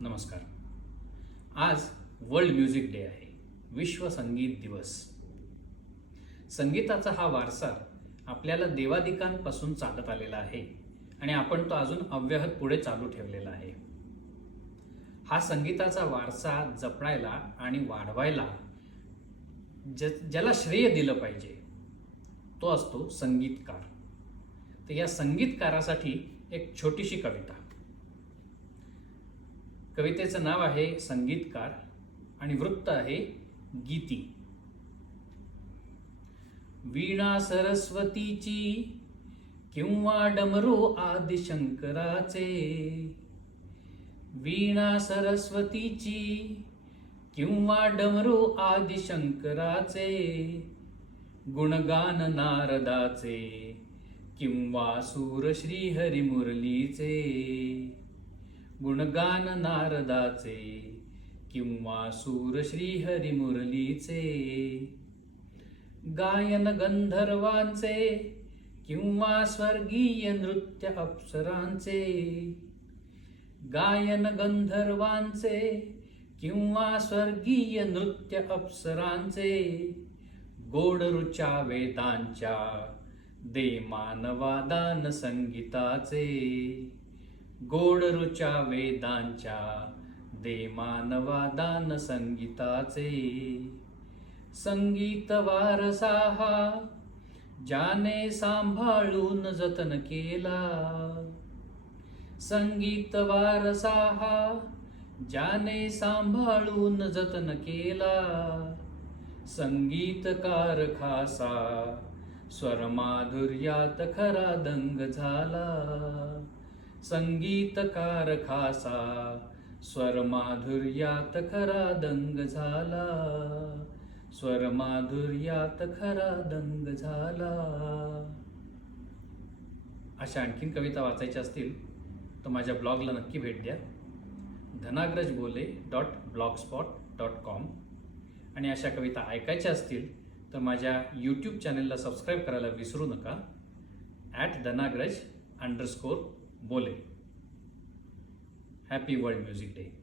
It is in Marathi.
नमस्कार. आज वर्ल्ड म्युझिक डे आहे, विश्व संगीत दिवस. संगीताचा हा वारसा आपल्याला देवादिकांपासून चालत आलेला आहे आणि आपण तो अजून अव्याहत पुढे चालू ठेवलेला आहे. हा संगीताचा वारसा जपायला आणि वाढवायला ज्याला श्रेय दिलं पाहिजे तो असतो संगीतकार. तर या संगीतकारासाठी एक छोटीशी कविता. कवितेचं नाव आहे संगीतकार आणि वृत्त आहे गीती. वीणा सरस्वतीची किंवा डमरू आदिशंकराचे, वीणा सरस्वतीची किंवा डमरू आदिशंकराचे, गुणगान नारदाचे किंवा सूर श्रीहरी मुरलीचे, गुणगान नारदाचे किंवा सूर श्रीहरी मुरलीचे, गायन गंधर्वांचे किंवा स्वर्गीय नृत्य अप्सरांचे, गायन गंधर्वांचे किंवा स्वर्गीय नृत्य अप्सरांचे, गोड रुचा वेदांच्या दे मानवादान संगीताचे, गोड रुचा वेदांच्या दे मानवादान संगीताचे, संगीत वारसा हा ज्याने सांभाळून जतन केला, संगीत वारसा हा ज्याने सांभाळून जतन केला, संगीतकार खासा स्वरमाधुर्यात खरा दंग झाला, संगीतकार खासा स्वरमाधुर्यात खरा दंग झाला, स्वरमाधुर्यात खरा दंग झाला. अशा आणखीन कविता वाचायच्या असतील तर माझ्या ब्लॉगला नक्की भेट द्या, dhanagrajbole.blogspot.com. आणि अशा कविता ऐकायच्या असतील तर माझ्या यूट्यूब चॅनलला सबस्क्राईब करायला विसरू नका, @dhanagraj_bole. Happy world music day.